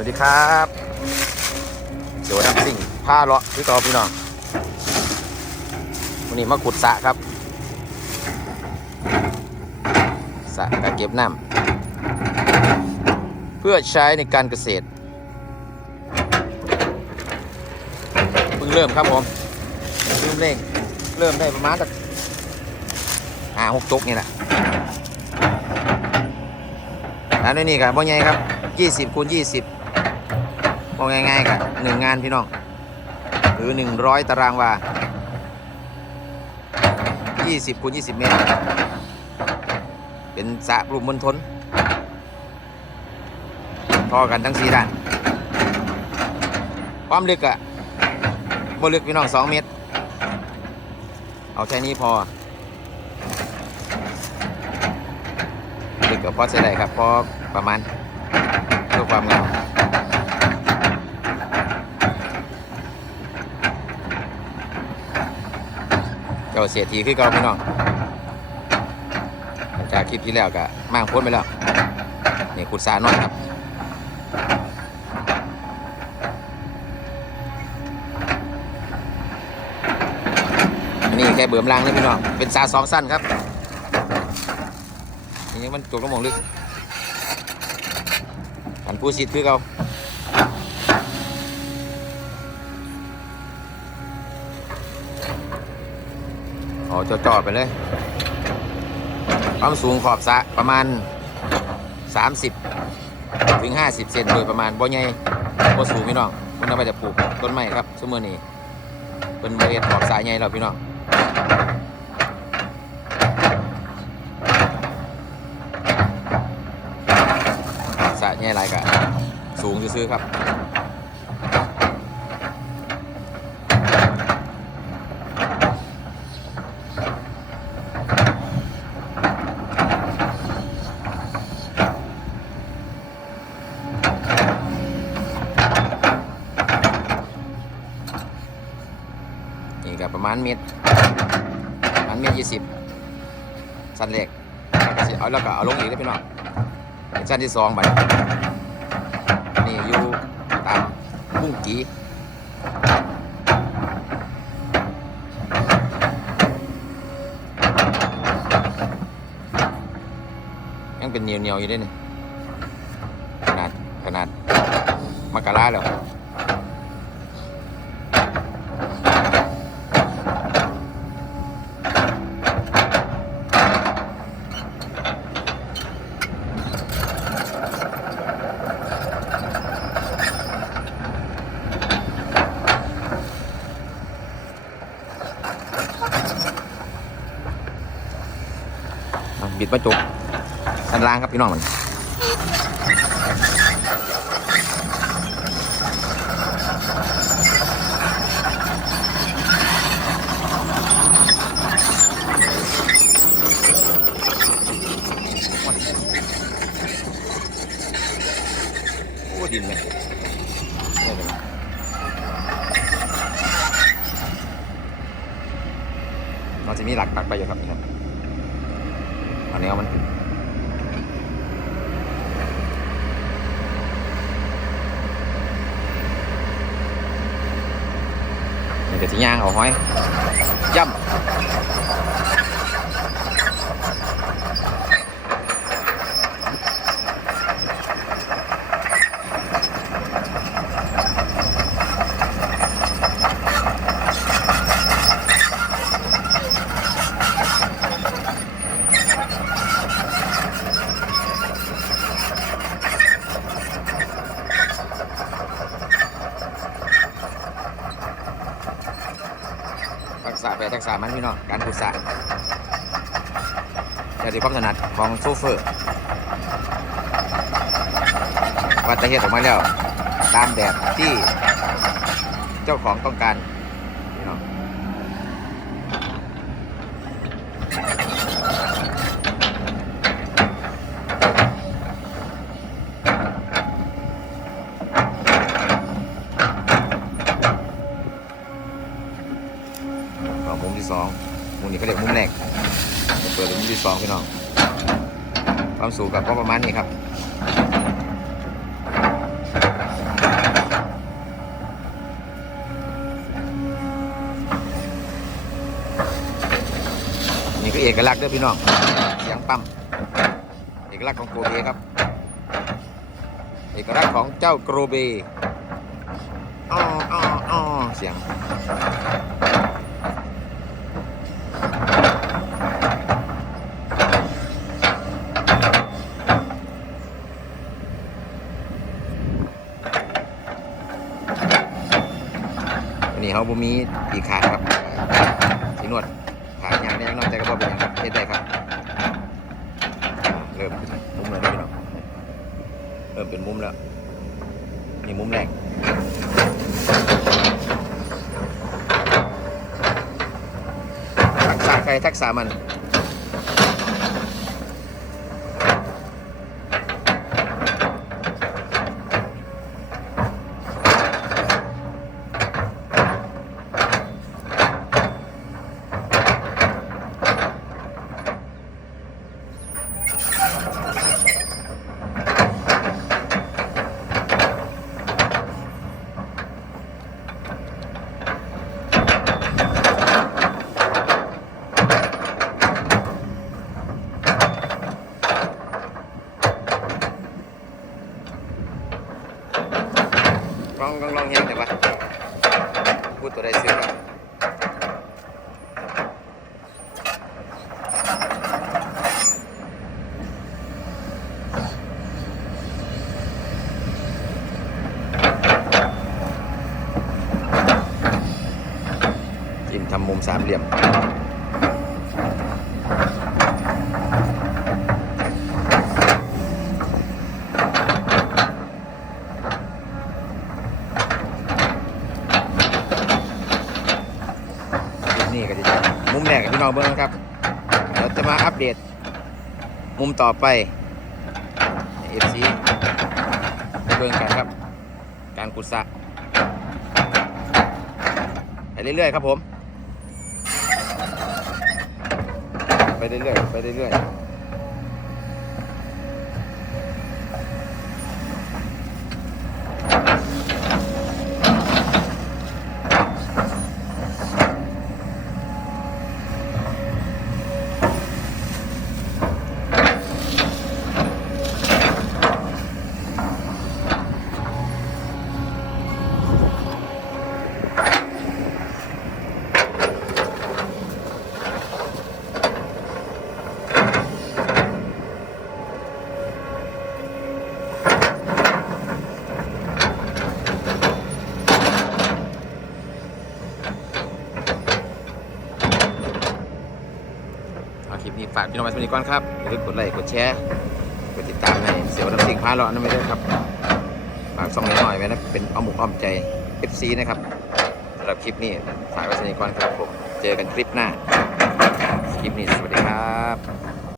วัสดีครับเดี๋ยวดับสิ่งผ้าเลาะพี่ต่อพี่น้องวันนี้มาขุดสะครับสะการเก็บน้ำเพื่อใช้ในการเกษตรเพิ่งเริ่มครับผมเริ่มเล่นเริ่มได้ประมาณสักหาหกจกนี่แหละแล้วนี่ครับบ่ใหญ่ครับยี่สิบคูณยี่สิบ มองง่ายๆกับหนึ่งงานพี่น้อง หรือหนึ่งร้อยตารางวา20คูณ20 เมตร เป็นสระปลูกมณฑลท่อกันทั้งสี่ด้าน ความลึกอะบ่ลึกพี่น้อง 2 เมตร เอาแค่นี้พอ ลึกกับพอใช้ได้ครับ พอประมาณเพื่อความงาม จ้าเสียทีคือเก่าพี่น้องจากคลิปที่แล้วก็มั่งพ้นไปแล้วนี่ขุดสาน้อยครับนนี้แค่เบิ่อมล่างเลยพี่น้องเป็นสาสองสั้นครับนี่มันจุกกระหมองลึกอันผู้สิทธิ์คือเก่า อ๋อจอดๆไปเลย ความสูงขอบสะประมาณ 30 ถึง 50 เซนโดยประมาณบ่ใหญ่บ่สูงพี่น้องมันเอาไปจะปลูกต้นไม้ครับชั่วโมงนี้เป็นบริเวณขอบสระใหญ่แล้วพี่น้องสะใหญ่หลายกะสูงซื้อครับ นี่ก็ประมาณเมตรประมาณเมตรยี่สิบสั้นเล็กแล้วก็เอาแล้วก็เอาลงอีกได้พี่น้องชั้นที่สองไปนี่อยู่ตามพุ่งกียังเป็นเหนียวๆอยู่ด้วยนี่ขนาดขนาดมกราแล้ว บิดประจุด้านล่างครับพี่น้องมันโอ้ดินเลยด้เลยเราจะมีหลักปักไปอยู่ครับ นี่ครับอันนี้เอามันนี่ก็ที่ย่างเอาห้อยย่ำ กษะไปทักษามันพี่น้องการขุดสระแต่ที่ความถนัดของโซเฟอร์ว่าจะเห็นออกมาแล้วตามแบบที่เจ้าของต้องการ นี้ก็เรียกมุมแรกเปิดมุมที่สองพี่น้อง ความสูงกับก็ประมาณนี้ครับนี่ก็เอกลักษณ์ด้วยพี่น้อง เสียงปั๊มเอกลักษณ์ของโกเบครับ เอกลักษณ์ของเจ้าโกเบอ๋ออ๋อเสียง วันนี้เขาบ่มีปีกขาดครับสีนวดขาดยางแดงนอกจก็บอกเป็นอย่างครับเฮ็ดได้ครับเริ่มมุมแล้วพี่น้องเริ่มเป็นมุมแล้วนี่มุมแรกทักษะใครทักษะมัน ลองลองลองเห็นได้ปะพูด ตัวได้ซื้อครับจิ้มทำมุมสามเหลี่ยม นี่ก็จะมุมแรกกับพี่น้องเบิ้งครับเราจะมาอัปเดต มุมต่อไปเอฟซีเบิ้งกันครับ การกุศะไปเรื่อยๆครับผม ไปเรื่อยๆไปเรื่อยๆ ฝากพี่น้องไว้สวัสดีก่อนครับอย่าลืมกดไลค์กดแชร์กดติดตามในเสียวน้ำสิงพาเราะนั่นไม่ได้ครับฝากส่องหน่อยไว้นะเป็นอ้อมอกอ้อมใจ FC นะครับสำหรับคลิปนี้ฝากไว้สวัสดีก่อนครับผมเจอกันคลิปหน้าคลิปนี้สวัสดีครับ